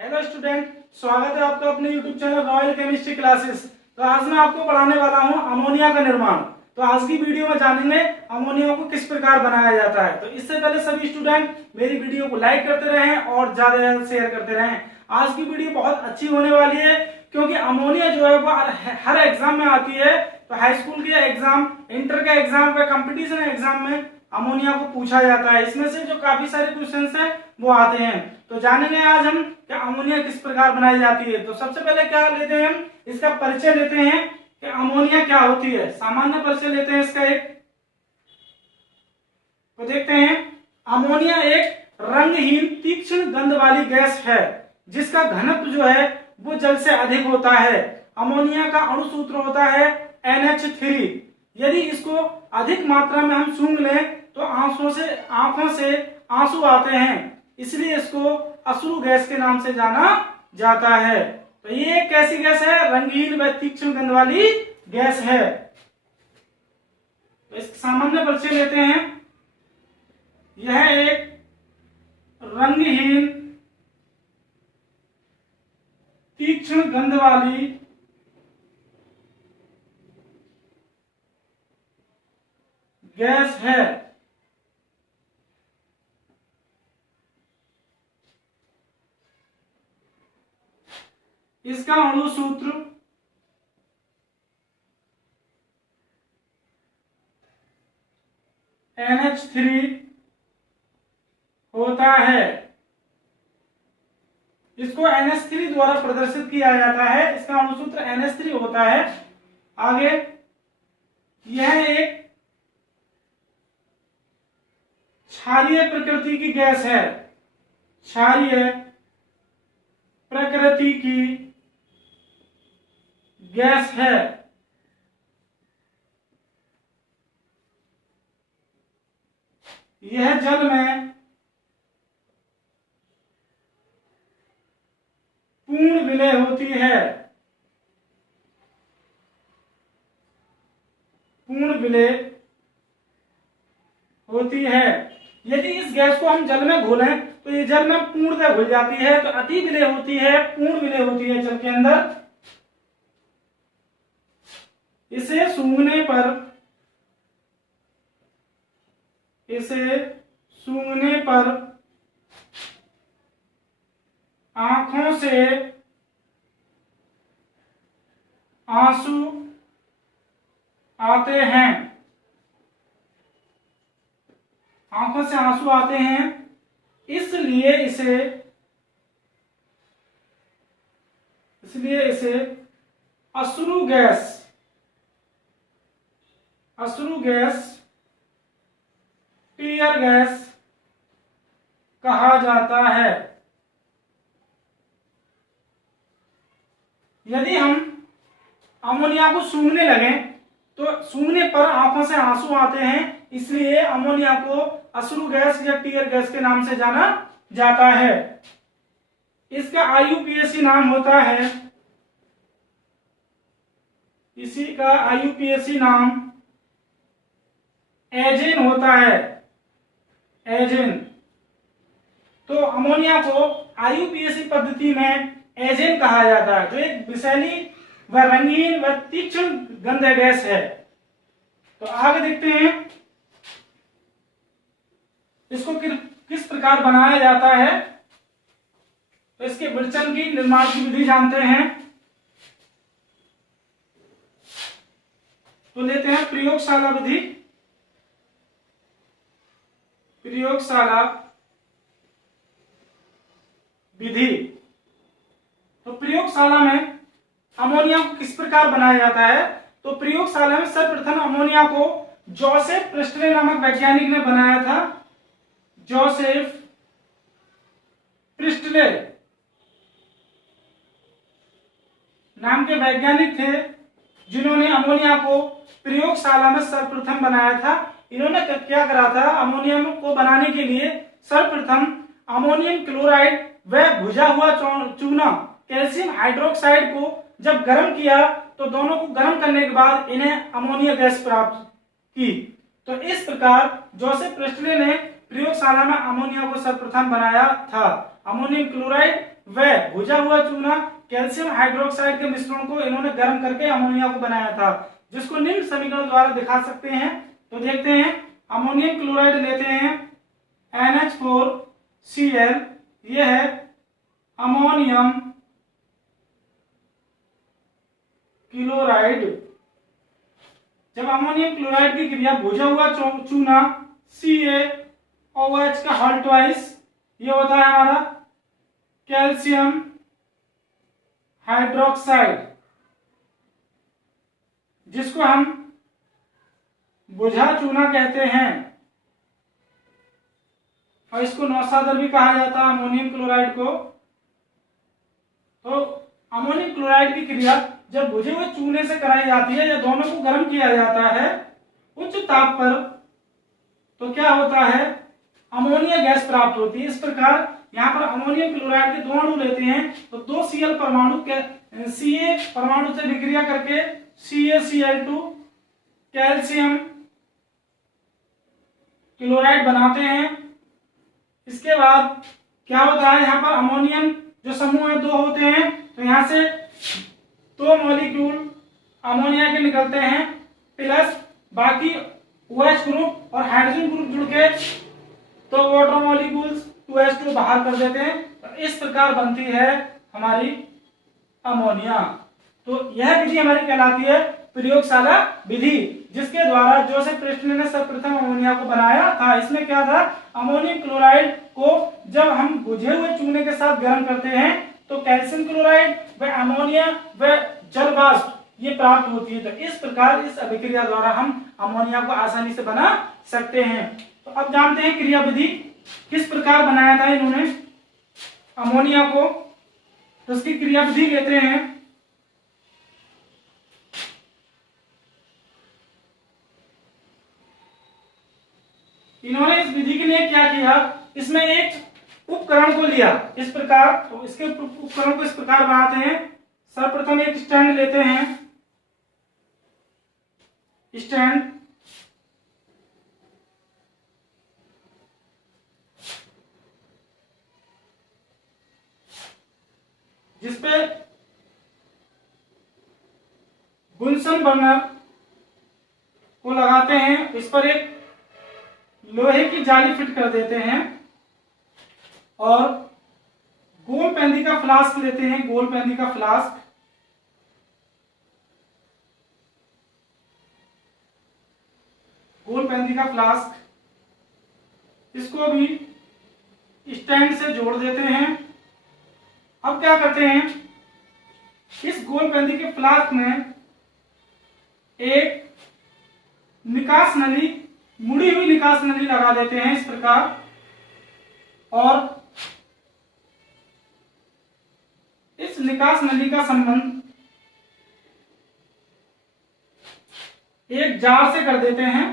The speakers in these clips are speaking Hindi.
हेलो स्टूडेंट, स्वागत है आपका अपने YouTube channel royal chemistry classes. तो आज मैं आपको पढ़ाने वाला हूं अमोनिया का निर्माण। तो आज की वीडियो में जानेंगे अमोनिया को किस प्रकार बनाया जाता है। तो इससे पहले सभी स्टूडेंट मेरी वीडियो को लाइक करते रहें और ज्यादा शेयर करते रहें। आज की वीडियो बहुत अच्छी होने वाली है क्योंकि अमोनिया जो है वो हर एग्जाम में आती है। तो हाई स्कूल के एग्जाम, इंटर के एग्जाम व कंपटीशन एग्जाम में अमोनिया को पूछा जाता है। इसमें से जो काफी सारे क्वेश्चंस हैं वो आते हैं। तो जानेंगे आज हम कि अमोनिया किस प्रकार बनाई जाती है। तो सबसे पहले क्या लेते हैं, हम इसका परिचय लेते हैं कि अमोनिया क्या होती है। सामान्य परिचय लेते हैं इसका एक। तो देखते हैं, अमोनिया एक रंगहीन तीक्ष्ण गंध वाली गैस है जिसका घनत्व जो है वो जल से अधिक होता है। अमोनिया का अणु सूत्र होता है NH3। यदि इसको अधिक मात्रा में हम सूंघ लें तो आंखों से आंसू आते हैं, इसलिए इसको अश्रु गैस के नाम से जाना जाता है। तो ये कैसी गैस है? रंगीन व तीक्ष्ण गंध वाली गैस है। तो इसका सामान्य परिचय लेते हैं। यह एक रंगहीन तीक्ष्ण गंध वाली गैस है। इसका अणु सूत्र NH3 होता है। इसको NH3 द्वारा प्रदर्शित किया जाता है। इसका अणु सूत्र NH3 होता है। आगे, यह एक क्षारीय प्रकृति की गैस है। क्षारीय प्रकृति की गैस है। यह जल में पूर्ण विलय होती है। पूर्ण विलय होती है। यदि इस गैस को हम जल में घोलें तो ये जल में पूर्णतः घुल जाती है। तो अति विलय होती है, पूर्ण विलय होती है जल के अंदर। इसे सूंघने पर आंखों से आंसू आते हैं। आंखों से आंसू आते हैं, इसलिए इसे अश्रु गैस, टीयर गैस कहा जाता है। यदि हम अमोनिया को सूंघने लगें तो सूंघने पर आंखों से आंसू आते हैं, इसलिए अमोनिया को अश्रु गैस या टीयर गैस के नाम से जाना जाता है। इसका IUPAC नाम होता है, इसी का IUPAC नाम एजेन होता है। एजेन। तो अमोनिया को IUPAC पद्धति में एजेन कहा जाता है, जो एक विषैली व रंगीन व तीक्ष्ण गंध गैस है। तो आगे देखते हैं इसको किस प्रकार बनाया जाता है। तो इसके विरचन की, निर्माण की विधि जानते हैं। तो लेते हैं प्रयोगशाला विधि। प्रयोगशाला विधि। तो प्रयोगशाला में अमोनिया को किस प्रकार बनाया जाता है। तो प्रयोगशाला में सर्वप्रथम अमोनिया को जोसेफ प्रिस्टले नामक वैज्ञानिक ने बनाया था। जोसेफ प्रिस्टले नाम के वैज्ञानिक थे जिन्होंने अमोनिया को प्रयोगशाला में सर्वप्रथम बनाया था। इन्होंने क्या करा था, अमोनियम को बनाने के लिए सर्वप्रथम अमोनियम क्लोराइड व भुजा हुआ चूना कैल्शियम हाइड्रोक्साइड को जब गर्म किया तो दोनों को गर्म करने के बाद इन्हें अमोनिया गैस प्राप्त की। तो इस प्रकार जोसेफ प्रिस्टले ने प्रयोगशाला में अमोनिया को सर्वप्रथम बनाया था। अमोनियम क्लोराइड व भुजा हुआ चूना कैल्शियम हाइड्रोक्साइड के मिश्रण को इन्होंने गर्म करके अमोनिया को बनाया था, जिसको निम्न समीकरण द्वारा दिखा सकते हैं। तो देखते हैं, अमोनियम क्लोराइड लेते हैं NH4Cl, यह है अमोनियम क्लोराइड। जब अमोनियम क्लोराइड की क्रिया भुजा हुआ चूना CaOH का हल ट्वाइस, ये होता है हमारा कैल्शियम हाइड्रोक्साइड, जिसको हम बुझा चूना कहते हैं, और इसको नौसादर भी कहा जाता है अमोनियम क्लोराइड को। तो अमोनियम क्लोराइड की क्रिया जब बुझे हुए चूने से कराई जाती है या दोनों को गर्म किया जाता है उच्च ताप पर, तो क्या होता है, अमोनिया गैस प्राप्त होती है। इस प्रकार यहाँ पर अमोनियम क्लोराइड के दो अणु लेते हैं, तो दो Cl परमाणु Ca परमाणु से विक्रिया करके CaCl2 कैल्शियम क्लोराइड बनाते हैं। इसके बाद क्या होता है, यहाँ पर अमोनियम जो समूह है दो होते हैं, तो यहाँ से दो मॉलिक्यूल अमोनिया के निकलते हैं, प्लस बाकी OH ग्रुप और हाइड्रोजन ग्रुप जुड़ के तो वाटर मॉलिक्यूल्स 2H2 बाहर कर देते हैं। तो इस प्रकार बनती है हमारी अमोनिया। तो यह विधि हमारी कहलाती है प्रयोगशाला विधि, जिसके द्वारा जोसेफ प्रेस्टन ने सर्वप्रथम अमोनिया को बनाया था। इसमें क्या था, अमोनियम क्लोराइड को जब हम बुझे हुए चूने के साथ गर्म करते हैं तो कैल्शियम क्लोराइड व अमोनिया व जल वाष्प ये प्राप्त होती है। तो इस प्रकार इस अभिक्रिया द्वारा हम अमोनिया को आसानी से बना सकते हैं। तो अब जानते हैं क्रिया विधि किस प्रकार बनाया था इन्होंने अमोनिया को। तो उसकी क्रिया विधि लेते हैं। इन्होंने इस विधि के लिए क्या किया, इसमें एक उपकरण को लिया इस प्रकार। तो इसके उपकरण को इस प्रकार बनाते हैं। सर्वप्रथम एक स्टैंड लेते हैं, स्टैंड, जिसपे बुनसन बर्नर को लगाते हैं। इस पर एक लोहे की जाली फिट कर देते हैं और गोल पेंदी का फ्लास्क लेते हैं, गोल पेंदी का फ्लास्क, गोल पेंदी का फ्लास्क, इसको भी स्टैंड से जोड़ देते हैं। अब क्या करते हैं, इस गोल पेंदी के फ्लास्क में एक निकास नली, मुड़ी हुई निकास नली लगा देते हैं इस प्रकार, और इस निकास नली का संबंध एक जार से कर देते हैं।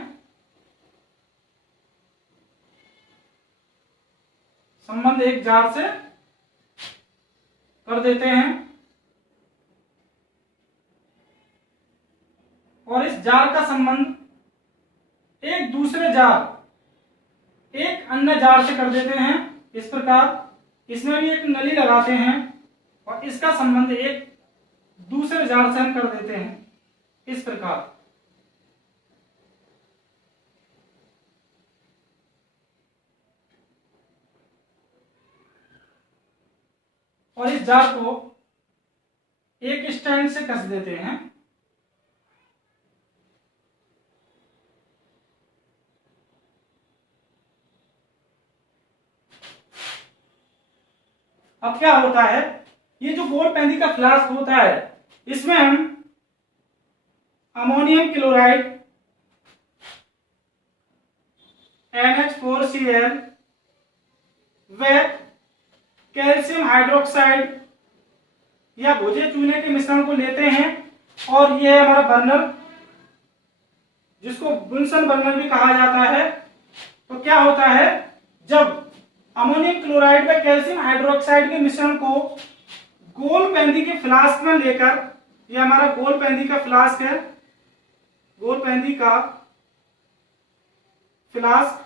संबंध एक जार से कर देते हैं और इस जार का संबंध एक दूसरे जार, एक अन्य जार से कर देते हैं इस प्रकार। इसमें भी एक नली लगाते हैं और इसका संबंध एक दूसरे जार से हम कर देते हैं इस प्रकार। और इस जार को एक स्टैंड से कस देते हैं। अब क्या होता है, ये जो गोल पेंदी का फ्लास्क होता है इसमें हम अमोनियम क्लोराइड NH4Cl व कैल्शियम हाइड्रोक्साइड या भुजे चूने के मिश्रण को लेते हैं और यह है हमारा बर्नर, जिसको बुनसन बर्नर भी कहा जाता है। तो क्या होता है, जब अमोनियम क्लोराइड व कैल्शियम हाइड्रोक्साइड के मिश्रण को गोल पेंदी के फ्लास्क में लेकर, यह हमारा गोल पेंदी का फ्लास्क है, गोल पेंदी का फ्लास्क,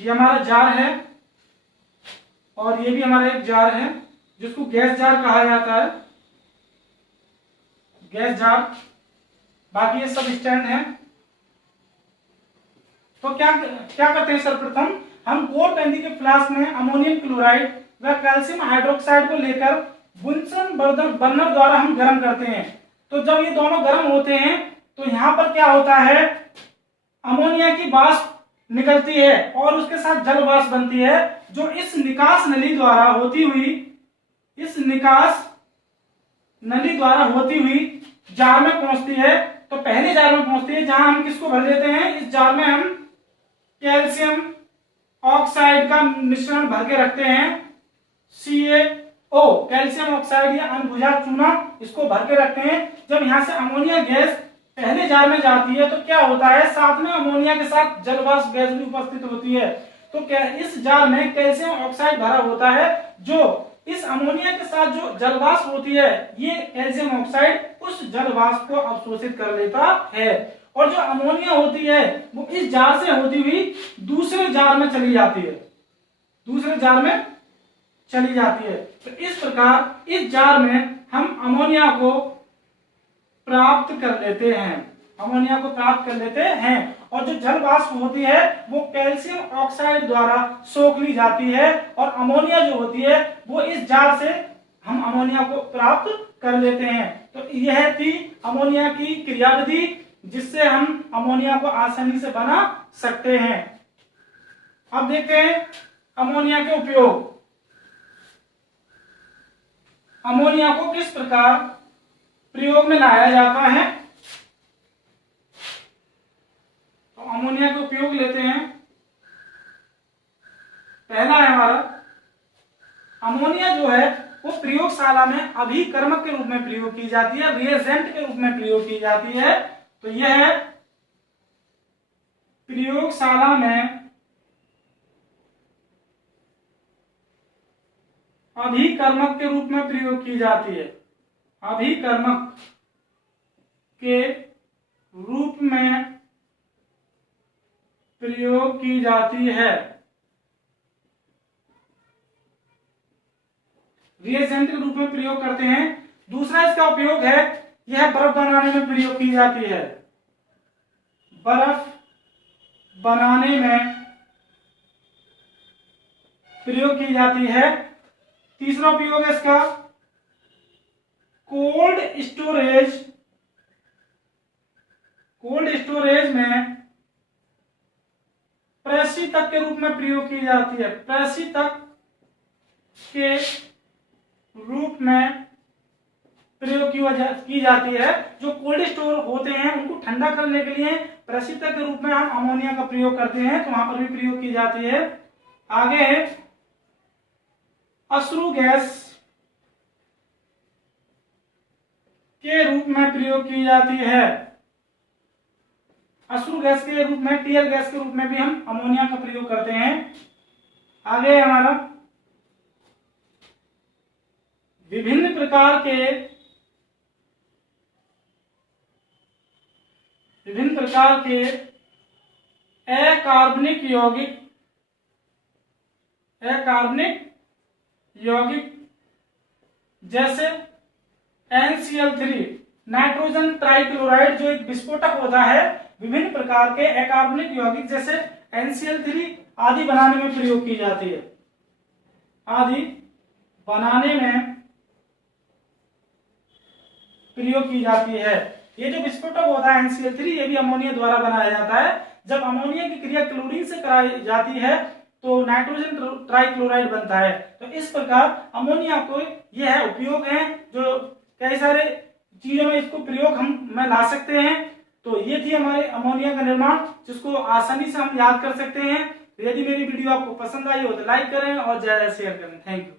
ये हमारा जार है और ये भी हमारा एक जार है जिसको गैस जार कहा जाता है, गैस जार। बाकी ये सब स्टैंड है। तो क्या क्या करते हैं, सर्वप्रथम हम गोल पेंदी के फ्लास्क में अमोनियम क्लोराइड व कैल्शियम हाइड्रोक्साइड को लेकर बुनसन बर्नर द्वारा हम गर्म करते हैं। तो जब ये दोनों गर्म होते हैं तो यहाँ पर क्या होता है, अमोनिया की वाष्प निकलती है और उसके साथ जल वाष्प बनती है, जो इस निकास नली द्वारा होती हुई, इस निकास नली द्वारा होती हुई जार में पहुंचती है। तो पहले जार में पहुंचती है जहां हम किसको भर देते हैं, इस जार में हम कैल्शियम ऑक्साइड का मिश्रण भर के रखते हैं, CaO, कैल्शियम ऑक्साइड या अनबुझा चूना, इसको भर के रखते हैं। जब यहां से अमोनिया गैस पहले जार में जाती है तो क्या होता है, साथ में अमोनिया के साथ जल वाष्प गैस भी उपस्थित होती है। तो क्या इस जार में कैल्शियम ऑक्साइड भरा होता है, जो इस अमोनिया के साथ जो जल वाष्प होती है, ये कैल्शियम ऑक्साइड उस जल वाष्प को अवशोषित कर लेता है और जो अमोनिया होती है वो इस जार से होती हुई दूसरे जार में चली जाती है, दूसरे जार में चली जाती है। तो इस प्रकार इस जार में हम अमोनिया को प्राप्त कर लेते हैं, अमोनिया को प्राप्त कर लेते हैं और जो जल वाष्प होती है वो कैल्शियम ऑक्साइड द्वारा सोख ली जाती है और अमोनिया जो होती है वो इस जार से हम अमोनिया को प्राप्त कर लेते हैं। तो यह थी अमोनिया की क्रियाविधि जिससे हम अमोनिया को आसानी से बना सकते हैं। अब देखते हैं अमोनिया के उपयोग। अमोनिया को किस प्रकार प्रयोग में लाया जाता है, तो अमोनिया के उपयोग लेते हैं। पहला है हमारा, अमोनिया जो है वो प्रयोगशाला में अभिकर्मक के रूप में प्रयोग की जाती है, रिएजेंट के रूप में प्रयोग की जाती है। तो यह प्रयोगशाला में अभिकर्मक के रूप में प्रयोग की जाती है, अभिकर्मक के रूप में प्रयोग की जाती है, रिएजेंट के रूप में प्रयोग करते हैं। दूसरा इसका उपयोग है, यह बर्फ बनाने में प्रयोग की जाती है, बर्फ बनाने में प्रयोग की जाती है। तीसरा उपयोग है इसका कोल्ड स्टोरेज, कोल्ड स्टोरेज में प्रशीतक के रूप में प्रयोग की जाती है, प्रशीतक के रूप में प्रयोग की जाती है। जो कोल्ड स्टोर होते हैं उनको ठंडा करने के लिए प्रशीतक के रूप में हम अमोनिया का प्रयोग करते हैं, तो वहां पर भी प्रयोग की जाती है। आगे है अश्रु गैस के रूप में प्रयोग की जाती है, अश्रु गैस के रूप में, टीयर गैस के रूप में भी हम अमोनिया का प्रयोग करते हैं। आगे है हमारा विभिन्न प्रकार के अकार्बनिक यौगिक जैसे NCl3, नाइट्रोजन ट्राइक्लोराइड, जो एक विस्फोटक होता है, विभिन्न प्रकार के अकार्बनिक यौगिक जैसे NCl3 आदि बनाने में प्रयोग की जाती है, आदि बनाने में प्रयोग की जाती है। ये जो विस्फोटक होता है NCl3, ये भी अमोनिया द्वारा बनाया जाता है। जब अमोनिया की क्रिया क्लोरीन से कराई जाती है तो नाइट्रोजन ट्राइक्लोराइड बनता है। तो इस प्रकार अमोनिया को यह है उपयोग है, जो कई सारे चीजों में इसको प्रयोग में ला सकते हैं। तो ये थी हमारे अमोनिया का निर्माण, जिसको आसानी से हम याद कर सकते हैं। यदि मेरी वीडियो आपको पसंद आई हो तो लाइक करें और ज्यादा शेयर करें। Thank you.